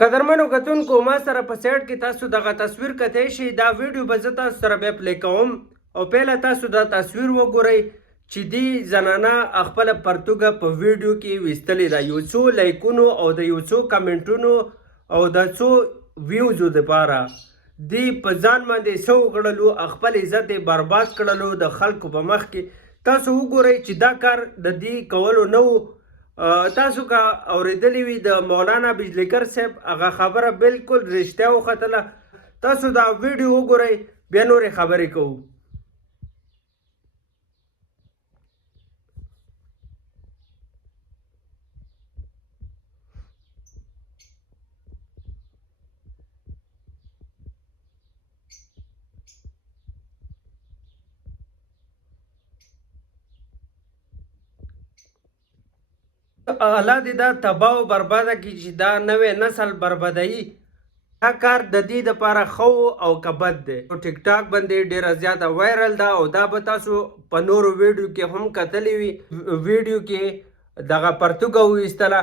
قدرمنو کتونکو ما سره په سایډ کې تاسو دغه تصویر کتای شئ. دا ویډیو به زه تاسو سره بیا پلی کوم او پیله تاسو دا تصویر وګورئ چې دې زنانه خپله پرتوګه په ویډیو کې ویستلې ده یو څو لایکونو او د یو څو کمنټونو او د څو ویوزو دپاره. دې په ځان باندې څه وکړلو، خپل عزت یې برباد کړلو د خلکو په مخ کې. تاسو وګورئ چې دا کار د دې کولو نه و. تاسو که اوریدلی وي د مولانا بجلیکر صاحب هغه خبره بالکل رښتیا وختله. تاسو دا ویډیو وګورئ بیا نورې خبرې کوو. الله دې دا تباه او برباده کړي چې دا نوی نسل بربادوي. دا کار د دې دپاره ښه او که بد دی. ټیک ټاک باندې ډېره زیاته وایرل ده او دا به تاسو په نورو ویډیو کې هم کتلی وي. ویډیو کې دغه پرتوګه وایستله.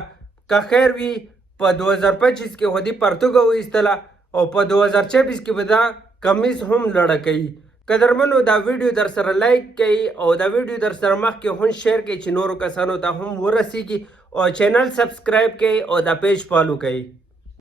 که خیر وي په 2025 کې خو دې پرتوګه وایستله او په 2026 کې به دا کمیس هم لړه کوي. قدرمنو دا ویډیو در سره لایک کړئ او دا ویډیو در سره مخکې هم شیر کړئ چې نورو کسانو ته هم ورسیږي او چینل سبسکرایب کړئ او دا پیج فالو کړئ.